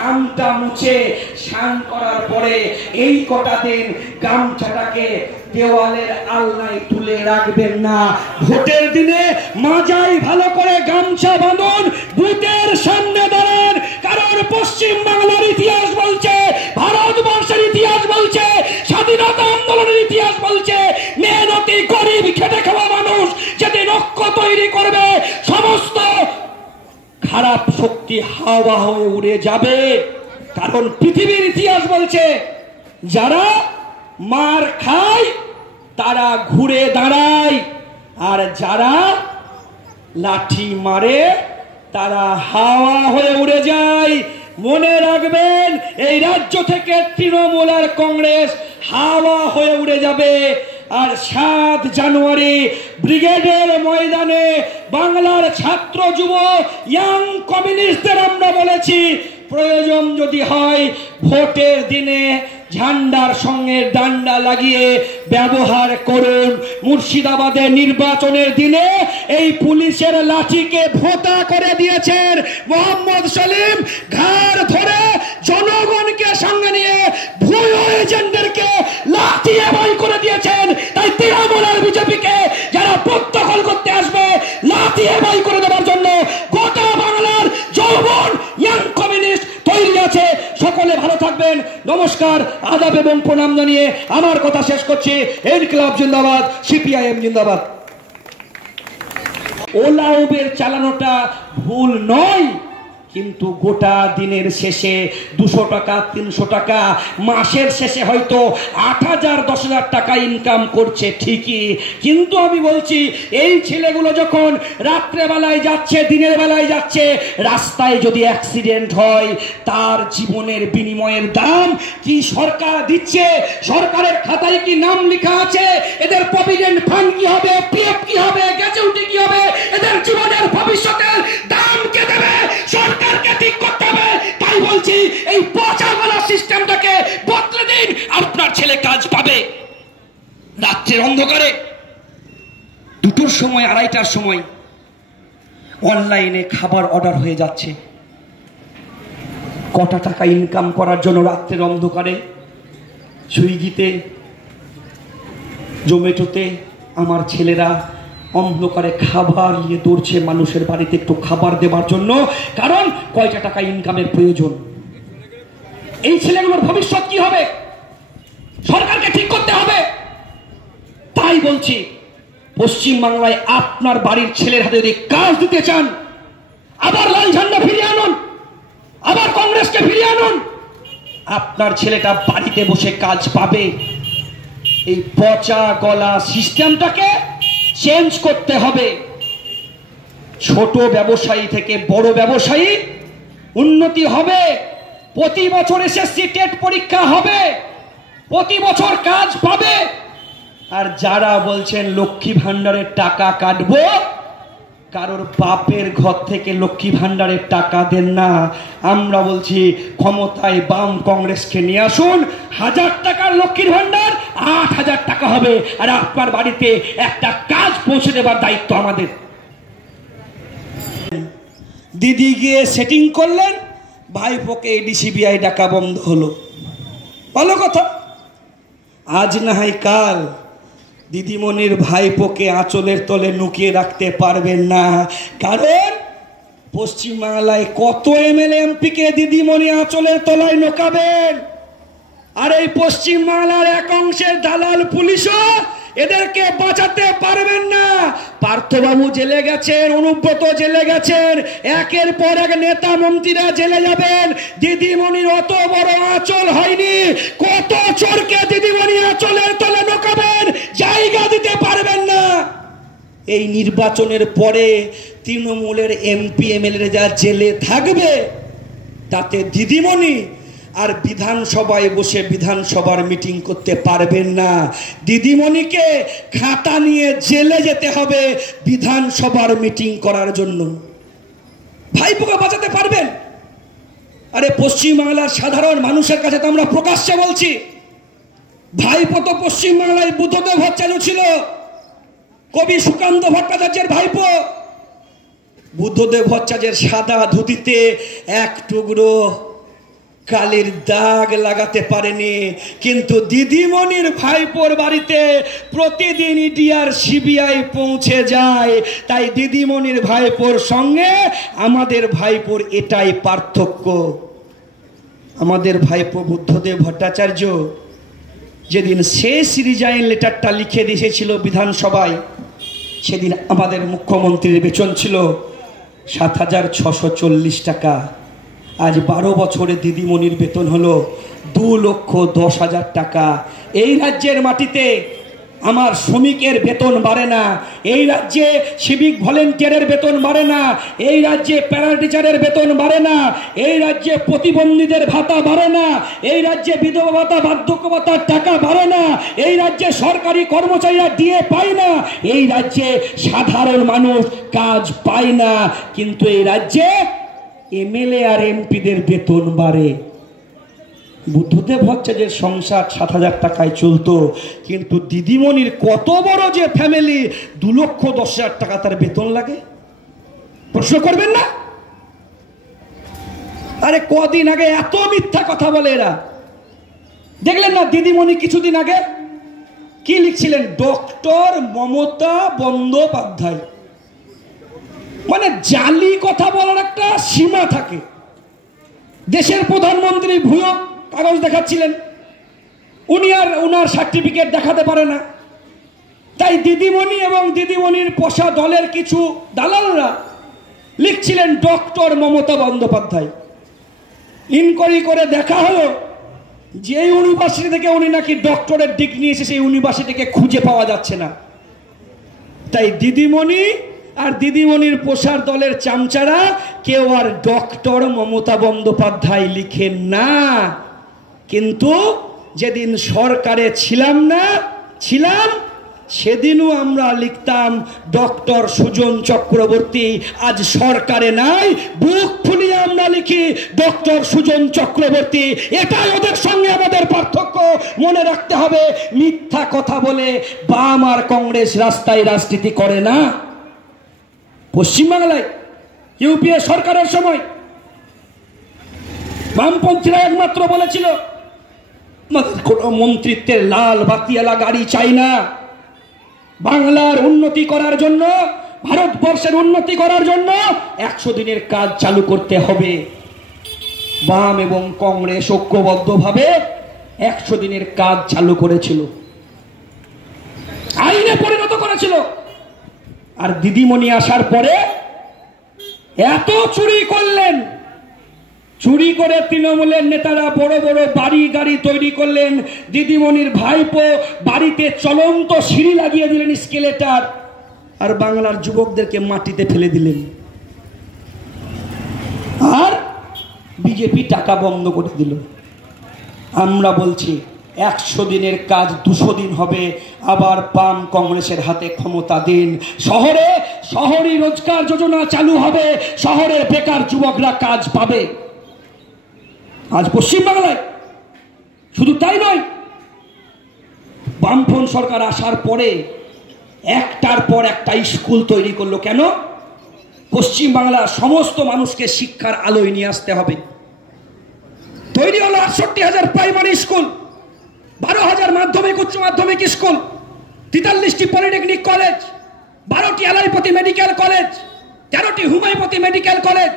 ঘামটা মুছে স্নান করার পরে এই কটা দিন গামছাটাকে দেওয়ালের আলনায় তুলে রাখবেন না। ভোটের দিনে মাজায় ভালো করে গামছা বাঁধুন, বুথের সামনে দাঁড়ান। কারণ পশ্চিম বাংলার ইতিহাস বলছে, ভারতবর্ষের ইতিহাস বলছে, স্বাধীনতা আন্দোলনের ইতিহাস বলছে, মেহনতি গরিব খেটে খাওয়া মানুষ যেদিন ঐক্য তৈরি করবে, সমস্ত খারাপ শক্তি হাওয়া হয়ে উড়ে যাবে। কারণ পৃথিবীর ইতিহাস বলছে, যারা মার খায় তারা ঘুরে দাঁড়ায়, আর যারা লাঠি মারে তারা হাওয়া হয়ে উড়ে যায়। মনে রাখবেন, এই রাজ্য থেকে তৃণমূল আর কংগ্রেস হাওয়া হয়ে উড়ে যাবে। আর 7 জানুয়ারি ব্রিগেডের ময়দানে বাংলার ছাত্র যুব ইয়াং কমিউনিস্টদের আমরা বলেছি, প্রয়োজন যদি হয় ভোটের দিনে ঝান্ডার সঙ্গে ডান্ডা লাগিয়ে ব্যবহার করুন। মুর্শিদাবাদের নির্বাচনের দিনে এই পুলিশের লাঠিকে ভোঁতা করে দিয়েছেন মোহাম্মদ সলিম, ঘাড় ধরে জনগণকে সঙ্গে নিয়ে ভুয়ো এজেন্টদেরকে লাঠিয়ে ভয় করে দিয়েছেন। তাই তৃণমূল আর বিজেপিকে যারা প্রত্যাখ্যান করতে আসবে, লাঠিয়ে ভয় করে দেওয়ার জন্য গোটা বাংলার যৌবন ইয়াং কমিউনিস্ট তৈরি আছে। সকলে ভালো থাকবেন। নমস্কার, আদাব এবং প্রণাম জানিয়ে আমার কথা শেষ করছি। ইনকিলাব জিন্দাবাদ, সিপিআইএম জিন্দাবাদ। ওলা উবের চালানোটা ভুল নয়, কিন্তু গোটা দিনের শেষে 200 টাকা 300 টাকা, মাসের শেষে হয়তো 8,000 10,000 টাকা ইনকাম করছে ঠিকই, কিন্তু আমি বলছি এই ছেলেগুলো যখন রাত্রেবেলায় যাচ্ছে, দিনের বেলায় যাচ্ছে, রাস্তায় যদি অ্যাক্সিডেন্ট হয় তার জীবনের বিনিময়ের দাম কি সরকার দিচ্ছে? সরকারের খাতায় কি নাম লেখা আছে? এদের প্রভিডেন্ট ফান্ড কি হবে, পিএফ কি হবে, গ্র্যাচুইটি কি হবে? এদের জীবনের ভবিষ্যতের দাম কে দেবে? সরকারকে ঠিক করতে হবে। তাই বলছি, এই পচাগলা সিস্টেমটাকে বদলে দিন, আপনার ছেলে কাজ পাবে। রাত্রের অন্ধকারে 2টোর সময় 2:30টার সময় অনলাইনে খাবার অর্ডার হয়ে যাচ্ছে। কটা টাকা ইনকাম করার জন্য রাত্রের অন্ধকারে সুইগিতে, জোম্যাটোতে আমার ছেলেরা অন্ধকারে খাবার নিয়ে দৌড়ছে মানুষের বাড়িতে একটু খাবার দেওয়ার জন্য। কারণ কয়টা টাকা ইনকামের প্রয়োজন। এই ছেলেগুলোর ভবিষ্যৎ কি হবে? সরকারকে ঠিক করতে হবে। তাই বলছি, পশ্চিম বাংলায় আপনার বাড়ির ছেলের হাতে যদি কাজ দিতে চান, আবার লাল ঝান্ডা ফিরিয়ে আনুন, আবার কংগ্রেসকে ফিরিয়ে আনুন, আপনার ছেলেটা বাড়িতে বসে কাজ পাবে। এই পচা গলা সিস্টেমটাকে চেঞ্জ করতে হবে। ছোট ব্যবসায়ী থেকে বড় ব্যবসায়ী উন্নতি হবে। প্রতি বছর এসএসসি টেট পরীক্ষা হবে, প্রতি বছর কাজ পাবে। আর যারা বলছেন লক্ষ্মী ভান্ডারের টাকা কাটবো, কারোর বাপের ঘর থেকে লক্ষ্মী ভান্ডারের টাকা দেন না। আমরা বলছি ক্ষমতায় বাম কংগ্রেসকে নিয়ে আসুন, 1000 টাকার লক্ষ্মীর ভান্ডার 8,000 টাকা হবে, আর আপনার বাড়িতে একটা কাজ পৌঁছে দেবার দায়িত্ব আমাদের। দিদি গিয়ে সেটিং করলেন, ভাইপোকে ডিসিবিআই ডাকা বন্ধ হলো। ভালো কথা। আজ না হয় কাল দিদিমণির ভাইপোকে আঁচলের তলে লুকিয়ে রাখতে পারবেন না। কারণ পশ্চিমবাংলায় কত এমএলএ এমপিকে দিদিমণি আঁচলের তলায় লুকাবেন। আর এই পশ্চিমবাংলার এক অংশের দালাল পুলিশও এদেরকে বাঁচাতে পারবেন না। পার্থবাবু জেলে গেছেন, অনুব্রত জেলে গেছেন, একের পর এক নেতা মন্ত্রীরা জেলে যাবেন। দিদিমণির অত বড় আঁচল হয়নি। কত চোরকে দিদিমণি আঁচলের তলে ঢোকাবেন, জায়গা দিতে পারবেন না। এই নির্বাচনের পরে তৃণমূলের এমপি এমএলএ যা জেলে থাকবে, তাতে দিদিমণি আর বিধানসভায় বসে বিধানসভার মিটিং করতে পারবেন না। দিদিমণিকে খাতা নিয়ে জেলে যেতে হবে বিধানসভার মিটিং করার জন্য। ভাইপোকে বাঁচাতে পারবেন? আরে পশ্চিমবাংলার সাধারণ মানুষের কাছে তো আমরা প্রকাশ্যে বলছি, ভাইপো তো পশ্চিমবাংলায় বুদ্ধদেব ভট্টাচার্য ছিল, কবি সুকান্ত ভট্টাচার্যের ভাইপো। বুদ্ধদেব ভট্টাচার্যের সাদা ধুতিতে এক টুকরো কালির দাগ লাগাতে পারেনি, কিন্তু দিদিমণির ভাইপোর বাড়িতে প্রতিদিন ইডিআর সিবিআই পৌঁছে যায়। তাই দিদিমণির ভাইপোর সঙ্গে আমাদের ভাইপোর এটাই পার্থক্য। আমাদের ভাইপো বুদ্ধদেব ভট্টাচার্য যেদিন শেষ রিজাইন লেটারটা লিখে দিয়েছিল বিধানসভায়, সেদিন আমাদের মুখ্যমন্ত্রীর বেতন ছিল 7,640 টাকা। আজ 12 বছরে দিদিমণির বেতন হলো 2,10,000 টাকা। এই রাজ্যের মাটিতে আমার শ্রমিকের বেতন বাড়ে না, এই রাজ্যে সিভিক ভলেন্টিয়ারের বেতন বাড়ে না, এই রাজ্যে প্যারা টিচারের বেতন বাড়ে না, এই রাজ্যে প্রতিবন্ধীদের ভাতা বাড়ে না, এই রাজ্যে বিধবা ভাতা বার্ধক্য ভাতার টাকা বাড়ে না, এই রাজ্যে সরকারি কর্মচারীরা দিয়ে পায় না, এই রাজ্যে সাধারণ মানুষ কাজ পায় না। কিন্তু এই রাজ্যে এমএলএ আর এমপিদের বেতন বাড়ে। বুদ্ধদেব ভট্টাচার্যের সংসার 7,000 টাকায় চলতো, কিন্তু দিদিমণির কত বড় যে ফ্যামিলি, 2,10,000 টাকা তার বেতন লাগে। প্রশ্ন করবেন না? আরে কদিন আগে এত মিথ্যা কথা বলে এরা। দেখলেন না দিদিমণি কিছুদিন আগে কি লিখছিলেন? ডক্টর মমতা বন্দ্যোপাধ্যায়। মানে জালি কথা বলার একটা সীমা থাকে। দেশের প্রধানমন্ত্রী ভুয়ো কাগজ দেখাচ্ছিলেন, উনি আর ওনার সার্টিফিকেট দেখাতে পারে না। তাই দিদিমণি এবং দিদিমণির পোষা দলের কিছু দালালরা লিখছিলেন ডক্টর মমতা বন্দ্যোপাধ্যায়। ইনকোয়ারি করে দেখা হলো যে ইউনিভার্সিটি থেকে উনি নাকি ডক্টরের ডিগ্রি নিয়েছে, সেই ইউনিভার্সিটিকে খুঁজে পাওয়া যাচ্ছে না। তাই দিদিমণি আর দিদিমণির পোষার দলের চামচারা কেউ আর ডক্টর মমতা বন্দ্যোপাধ্যায় লিখেন না। কিন্তু যেদিন সরকারে ছিলাম সেদিনও আমরা লিখতাম ডক্টর সুজন চক্রবর্তী। আজ সরকারে নাই, বুক ফুলিয়ে আমরা লিখি ডক্টর সুজন চক্রবর্তী। এটাই ওদের সঙ্গে আমাদের পার্থক্য। মনে রাখতে হবে, মিথ্যা কথা বলে বাম আর কংগ্রেস রাস্তায় রাজনীতি করে না। পশ্চিমবাংলায় ইউপিএ সরকারের সময় বামপন্থীরা একমাত্র বলেছিল কোন মন্ত্রিত্বের লাল বাতিওয়ালা গাড়ি চাই না। বাংলার উন্নতি করার জন্য, ভারতবর্ষের উন্নতি করার জন্য 100 দিনের কাজ চালু করতে হবে। বাম এবং কংগ্রেস ঐক্যবদ্ধভাবে 100 দিনের কাজ চালু করেছিল, আইনে পরিণত করেছিল। আর দিদিমণি আসার পরে এত চুরি করলেন, চুরি করে তৃণমূলের নেতারা বড় বড় বাড়ি গাড়ি তৈরি করলেন। দিদিমণির ভাইপো বাড়িতে চলন্ত সিঁড়ি লাগিয়ে দিলেন, স্কেলেটার, আর বাংলার যুবকদেরকে মাটিতে ফেলে দিলেন। আর বিজেপি টাকা বন্ধ করে দিল। আমরা বলছি 100 দিনের কাজ 200 দিন হবে। আবার বাম কংগ্রেসের হাতে ক্ষমতা দিন। শহরে রোজগার যোজনা চালু হবে, শহরের বেকার যুবকরা কাজ পাবে। আজ পশ্চিমবাংলায় শুধু তাই নয়, বামফ্রন্ট সরকার আসার পরে একটার পর একটা স্কুল তৈরি করলো। কেন? পশ্চিমবাংলার সমস্ত মানুষকে শিক্ষার আলোয় নিয়ে আসতে হবে। তৈরি হলো 68,000 প্রাইমারি স্কুল, 12,000 মাধ্যমিক উচ্চ মাধ্যমিক স্কুল, 43টি পলিটেকনিক কলেজ, 12টি এলাইপতি মেডিকেল কলেজ, 13টি হুমায়ুপতি মেডিকেল কলেজ।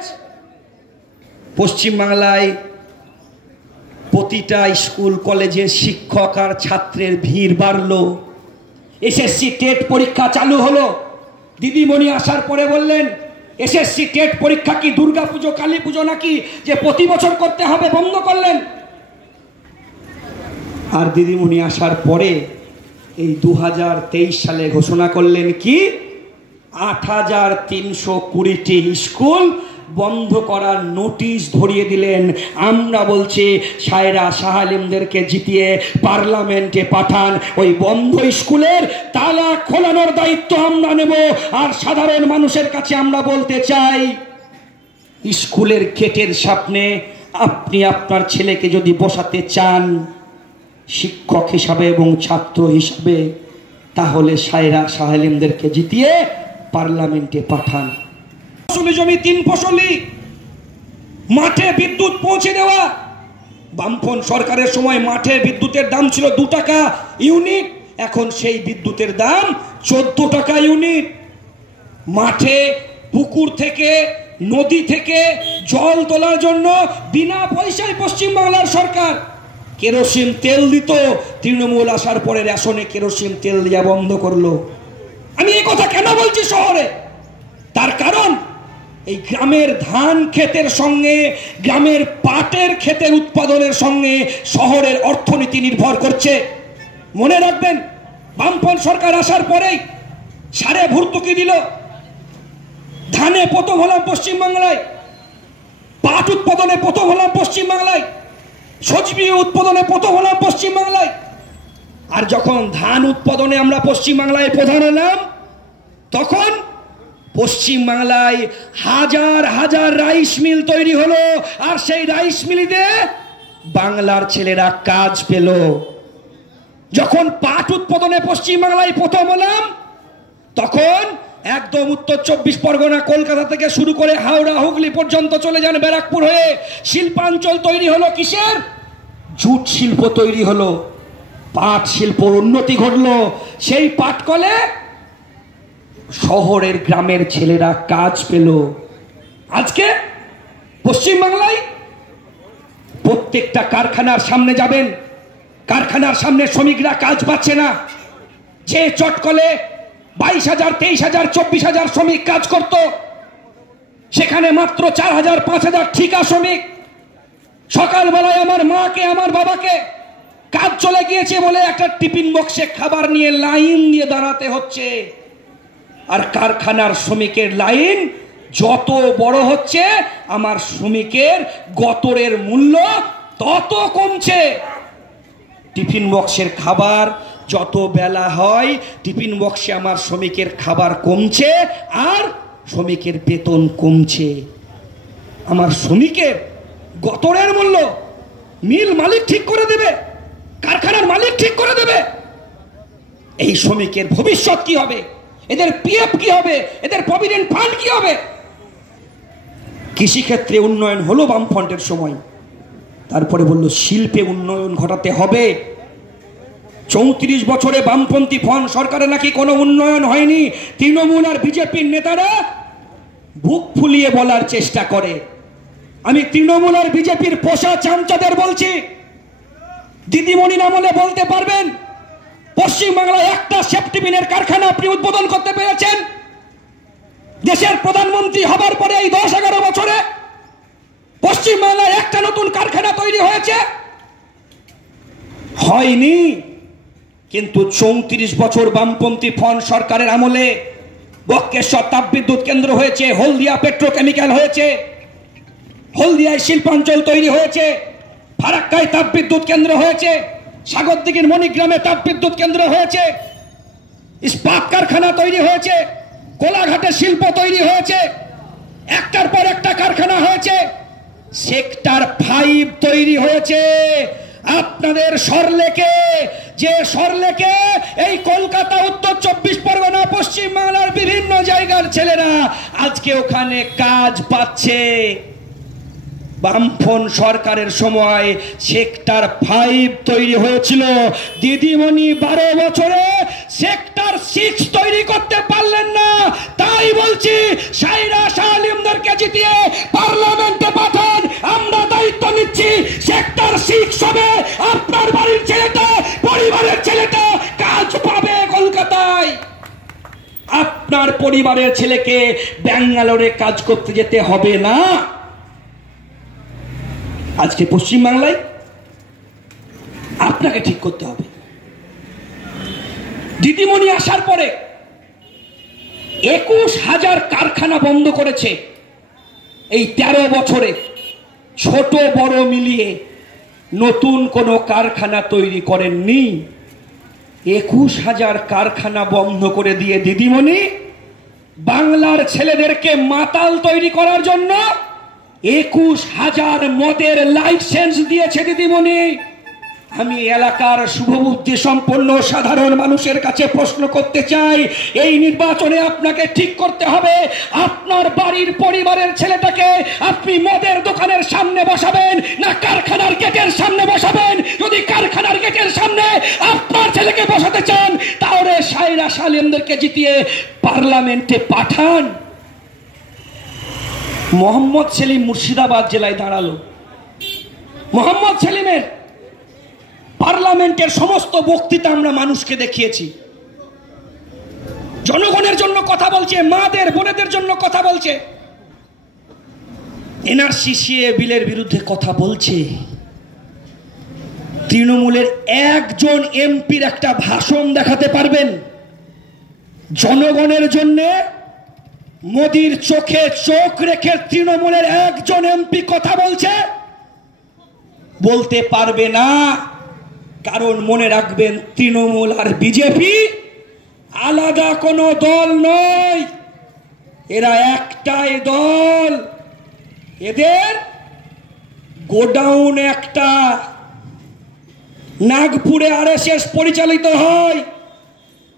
পশ্চিমবাংলায় প্রতিটা স্কুল কলেজে শিক্ষক আর ছাত্রের ভিড় বাড়লো। এসএসসি টেট পরীক্ষা চালু হলো। দিদিমণি আসার পরে বললেন এসএসসি টেট পরীক্ষা কি দুর্গা পুজো কালী পুজো নাকি যে প্রতি বছর করতে হবে, বন্ধ করলেন। আর দিদিমণি আসার পরে এই 2023 সালে ঘোষণা করলেন কি 8,320টি স্কুল বন্ধ করার নোটিশ ধরিয়ে দিলেন। আমরা বলছি সায়রা শাহ আলমদেরকে জিতিয়ে পার্লামেন্টে পাঠান, ওই বন্ধ স্কুলের তালা খোলানোর দায়িত্ব আমরা নেব। আর সাধারণ মানুষের কাছে আমরা বলতে চাই, স্কুলের গেটের সামনে আপনি আপনার ছেলেকে যদি বসাতে চান শিক্ষক হিসাবে এবং ছাত্র হিসাবে, তাহলে সায়রা শাহ আলমদেরকে জিতিয়ে পার্লামেন্টে পাঠান। ফসলি জমি 3 ফসলি, মাঠে বিদ্যুৎ পৌঁছে দেওয়া, বামফ্রন্ট সরকারের সময় মাঠে বিদ্যুতের দাম ছিল 2 টাকা ইউনিট, এখন সেই বিদ্যুতের দাম 14 টাকা ইউনিট। মাঠে পুকুর থেকে নদী থেকে জল তোলার জন্য বিনা পয়সায় পশ্চিমবাংলার সরকার কেরোসিন তেল দিত, তৃণমূল আসার পরে রেশনে কেরোসিন তেল দেওয়া বন্ধ করলো। আমি এই কথা কেন বলছি শহরে? তার কারণ এই গ্রামের ধান ক্ষেতের সঙ্গে, গ্রামের পাটের ক্ষেতের উৎপাদনের সঙ্গে শহরের অর্থনীতি নির্ভর করছে। মনে রাখবেন, বামফ্রন্ট সরকার আসার পরেই সারে ভর্তুকি দিল। ধানে প্রথম হলাম পশ্চিমবাংলায়, পাট উৎপাদনে প্রথম হলাম পশ্চিমবাংলায়, সবজি উৎপাদনে প্রথম হলাম পশ্চিমবাংলায়। আর যখন ধান উৎপাদনে আমরা পশ্চিমবাংলায় প্রধান হলাম, তখন পশ্চিমবাংলায় হাজার হাজার রাইস মিল তৈরি হলো, আর সেই রাইস মিলিতে বাংলার ছেলেরা কাজ পেল। যখন পাট উৎপাদনে পশ্চিমবাংলায় প্রথম হলাম, তখন একদম উত্তর 24 পরগনা, কলকাতা থেকে শুরু করে হাওড়া হুগলি পর্যন্ত চলে যান ব্যারাকপুর হয়ে, শিল্পাঞ্চল তৈরি হলো। কিসের? জুট শিল্প তৈরি হলো, পাট শিল্প উন্নতি ঘটলো। সেই পাট কলে শহরের গ্রামের ছেলেরা কাজ পেল। আজকে পশ্চিমবাংলায় প্রত্যেকটা কারখানার সামনে যাবেন, কারখানার সামনে শ্রমিকরা কাজ পাচ্ছে না। যে চটকলে 22,000, 23,000, 24,000 শ্রমিক কাজ করত, সেখানে মাত্র 4,000, 5,000 ঠিকা শ্রমিক। সকালবেলায় আমার মাকে, আমার বাবাকে কাজ চলে গিয়েছে বলে একটা টিফিন বক্সে খাবার নিয়ে লাইন দিয়ে দাঁড়াতে হচ্ছে। আর কারখানার শ্রমিকের লাইন যত বড় হচ্ছে, আমার শ্রমিকের গতরের মূল্য তত কমছে। টিফিন বক্সের খাবার যত বেলা হয়, টিফিন বক্সে আমার শ্রমিকের খাবার কমছে আর শ্রমিকের বেতন কমছে। আমার শ্রমিকের গতরের মূল্য মিল মালিক ঠিক করে দেবে, কারখানার মালিক ঠিক করে দেবে। এই শ্রমিকের ভবিষ্যৎ কি হবে? এদের পিএফ কি হবে? এদের প্রভিডেন্ট ফান্ড কি হবে? কৃষিক্ষেত্রে উন্নয়ন হলো বামফ্রন্টের সময়, তারপরে বলল শিল্পে উন্নয়ন ঘটাতে হবে। 34 বছরে বামপন্থী ফ্রন্ট সরকারে নাকি কোনো উন্নয়ন হয়নি। তৃণমূল আর বিজেপির নেতারা বুক ফুলিয়ে বলার চেষ্টা করে। আমি তৃণমূল আর বিজেপির পোষা চামচাদের বলছি, দিদিমণি আমলে বলতে পারবেন পশ্চিমবাংলায় একটা সেফটিপিনের কারখানা আপনি উদ্বোধন করতে পেরেছেন? দেশের প্রধানমন্ত্রী হবার পরে এই 10-11 বছরে পশ্চিমবাংলায় একটা নতুন কারখানা তৈরি হয়েছে? হয়নি। কিন্তু 34 বছর বামপন্থী ফ্রন্ট সরকারের আমলে বক্রেশ্বর তাপবিদ্যুৎ কেন্দ্র হয়েছে, হলদিয়া পেট্রোকেমিক্যাল হয়েছে, হলদিয়ায় শিল্পাঞ্চল তৈরি হয়েছে, ফারাক্কায় তাপবিদ্যুৎ কেন্দ্র হয়েছে, সাগরদিঘির মণিগ্রামে তাপবিদ্যুৎ কেন্দ্র হয়েছে, ইস্পাত কারখানা তৈরি হয়েছে, কোলাঘাটে শিল্প তৈরি হয়েছে, একটার পর একটা কারখানা হয়েছে। সেক্টর 5 তৈরি হয়েছে আপনাদের সরলেকে, যে সরলেকে এই কলকাতা, উত্তর 24 পরগনা, পশ্চিম বাংলার বিভিন্ন জায়গার ছেলেরা আজকে ওখানে কাজ পাচ্ছে। বামফ্রন্ট সরকারের সময় সেক্টর 5 তৈরি হয়েছিল। দিদিমণি 12 বছরে সেক্টর 6 তৈরি করতে পারলেন না। তাই বলছি, সাইরা শালিমদেরকে জিতিয়ে পার্লামেন্টে পাঠান, আমরা দায়িত্ব নিচ্ছি। সেক্টর 6 হবে, আপনার বাড়ির ছেলেটা, পরিবারের ছেলেটা কাজ পাবে কলকাতায়। আপনার পরিবারের ছেলেকে ব্যাঙ্গালোরে কাজ করতে যেতে হবে না। আজকে পশ্চিমবাংলায় আপনাকে ঠিক করতে হবে। দিদিমণি আসার পরে 21,000 কারখানা বন্ধ করেছে এই 13 বছরে। ছোট বড় মিলিয়ে নতুন কোনো কারখানা তৈরি করেননি। 21,000 কারখানা বন্ধ করে দিয়ে দিদিমণি বাংলার ছেলেদেরকে মাতাল তৈরি করার জন্য 21,000 মদের লাইসেন্স দিয়েছে দিদিমণি। আমি এলাকার শুভবুদ্ধি সম্পন্ন সাধারণ মানুষের কাছে প্রশ্ন করতে চাই, এই নির্বাচনে আপনাকে ঠিক করতে হবে আপনার বাড়ির পরিবারের ছেলেটাকে আপনি মদের দোকানের সামনে বসাবেন না কারখানার গেটের সামনে বসাবেন। যদি কারখানার গেটের সামনে আপনার ছেলেকে বসাতে চান তাহলে সায়রা সালেমদেরকে জিতিয়ে পার্লামেন্টে পাঠান। মোহাম্মদ সেলিম মুর্শিদাবাদ জেলায় দাঁড়ালো। মোহাম্মদ সেলিমের পার্লামেন্টের সমস্ত বক্তৃতা আমরা মানুষকে দেখিয়েছি। জনগণের জন্য কথা বলছে, মাদের বোনেদের জন্য কথা বলছে, এনআরসি সিএ বিলের বিরুদ্ধে কথা বলছে। তৃণমূলের একজন এমপির একটা ভাষণ দেখাতে পারবেন জনগণের জন্য? মোদির চোখে চোখ রেখে তৃণমূলের একজন এমপি কথা বলছে? বলতে পারবে না। কারণ মনে রাখবেন, তৃণমূল আর বিজেপি আলাদা কোনো দল নয়, এরা একটাই দল। এদের গোডাউন একটা। নাগপুরে আরএসএস পরিচালিত হয়,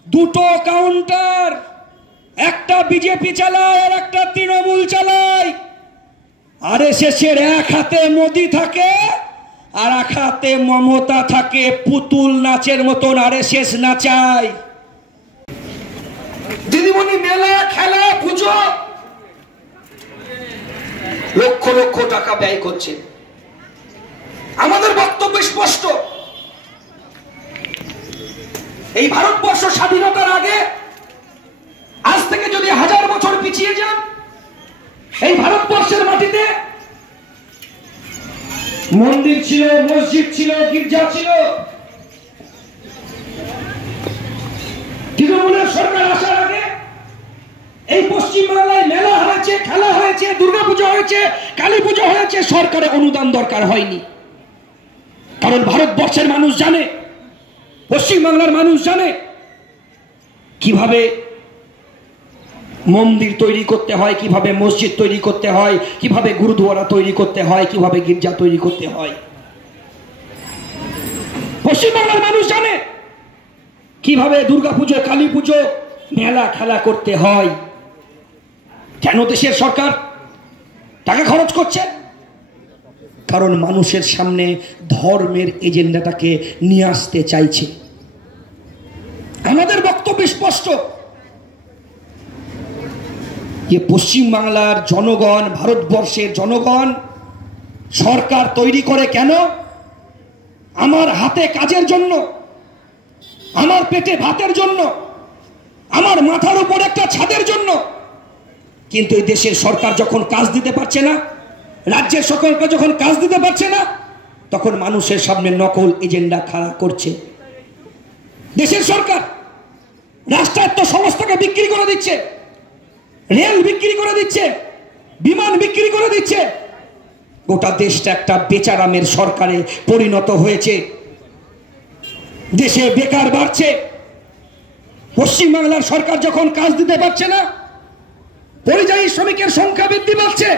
দুটো কাউন্টার, একটা বিজেপি চালায় আর একটা তৃণমূল চালায়। আরএসএস এর এক হাতে মোদি থাকে আর এক হাতে মমতা থাকে। পুতুল নাচের মতন আরএসএস নাচায়। দিদিমণি মেলা, খেলা, পুজো লক্ষ লক্ষ টাকা ব্যয় করছে। আমাদের বক্তব্য স্পষ্ট, এই ভারতবর্ষ স্বাধীনতার আগে আজ থেকে যদি 1000 বছর পিছিয়ে যান, এই ভারতবর্ষের মাটিতে মন্দির ছিল, মসজিদ ছিল, গির্জা ছিল। তৃণমূলের সরকার আসার আগে এই পশ্চিমবাংলায় মেলা হয়েছে, খেলা হয়েছে, দুর্গাপুজো হয়েছে, কালী পুজো হয়েছে, সরকারের অনুদান দরকার হয়নি। কারণ ভারতবর্ষের মানুষ জানে, পশ্চিমবাংলার মানুষ জানে কিভাবে মন্দির তৈরি করতে হয়, কিভাবে মসজিদ তৈরি করতে হয়, কিভাবে গুরুদুয়ারা তৈরি করতে হয়, কিভাবে গির্জা তৈরি করতে হয়। পশ্চিমবাংলার মানুষ জানে কিভাবে দুর্গাপুজো, কালী পুজো, মেলা খেলা করতে হয়। কেন দেশের সরকার টাকা খরচ করছে? কারণ মানুষের সামনে ধর্মের এজেন্ডাটাকে নিয়ে আসতে চাইছে। আমাদের বক্তব্য স্পষ্ট যে পশ্চিমবাংলার জনগণ, ভারতবর্ষের জনগণ সরকার তৈরি করে কেন? আমার হাতে কাজের জন্য, আমার পেটে ভাতের জন্য, আমার মাথার উপর একটা ছাদের জন্য। কিন্তু এই দেশের সরকার যখন কাজ দিতে পারছে না, রাজ্যের সরকার যখন কাজ দিতে পারছে না, তখন মানুষের সামনে নকল এজেন্ডা খাড়া করছে। দেশের সরকার রাষ্ট্রায়ত্ত সংস্থাকে বিক্রি করে দিচ্ছে, রেল বিক্রি করে দিচ্ছে, বিমান বিক্রি করে দিচ্ছে। গোটা দেশটা একটা বেচারামের সরকারে পরিণত হয়েছে। দেশে বেকার বাড়ছে। পশ্চিমবাংলার সরকার যখন কাজ দিতে পারছে না, পরিযায়ী শ্রমিকের সংখ্যা বৃদ্ধি পাচ্ছে।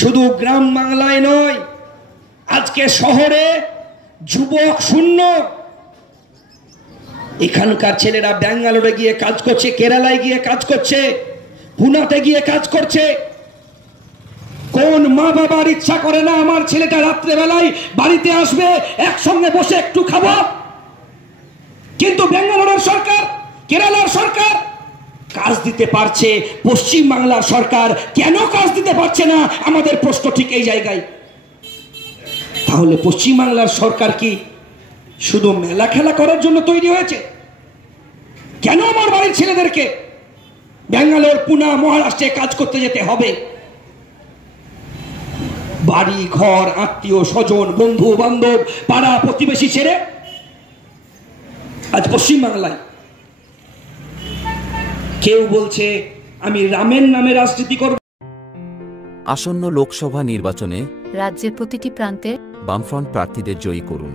শুধু গ্রাম বাংলায় নয়, আজকে শহরে যুবক শূন্য। এখানকার ছেলেরা ব্যাঙ্গালোরে গিয়ে কাজ করছে, কেরালায় গিয়ে কাজ করছে, পুনাতে গিয়ে কাজ করছে। কোন মা বাবার ইচ্ছা করে না আমার ছেলেটা রাত্রেবেলায় বাড়িতে আসবে, একসঙ্গে বসে একটু খাবো? কিন্তু ব্যাঙ্গালোরের সরকার, কেরালার সরকার কাজ দিতে পারছে, পশ্চিম বাংলার সরকার কেন কাজ দিতে পারছে না? আমাদের প্রশ্ন ঠিক এই জায়গায়। তাহলে পশ্চিম বাংলার সরকার কি শুধু মেলা খেলা করার জন্য তৈরি হয়েছে? কেন আমার বাড়ির ছেলেদেরকে ব্যাঙ্গালোর, পুনা, মহারাষ্ট্রে কাজ করতে যেতে হবে? বাড়ি ঘর, আত্মীয় স্বজন, বন্ধু বান্ধব, পাড়া প্রতিবেশী ছেড়ে আজ পশ্চিম বাংলায় কেউ বলছে আমি রামের নামে রাজনীতি করব। আসন্ন লোকসভা নির্বাচনে রাজ্যের প্রতিটি প্রান্তে বামফ্রন্ট প্রার্থীদের জয়ী করুন।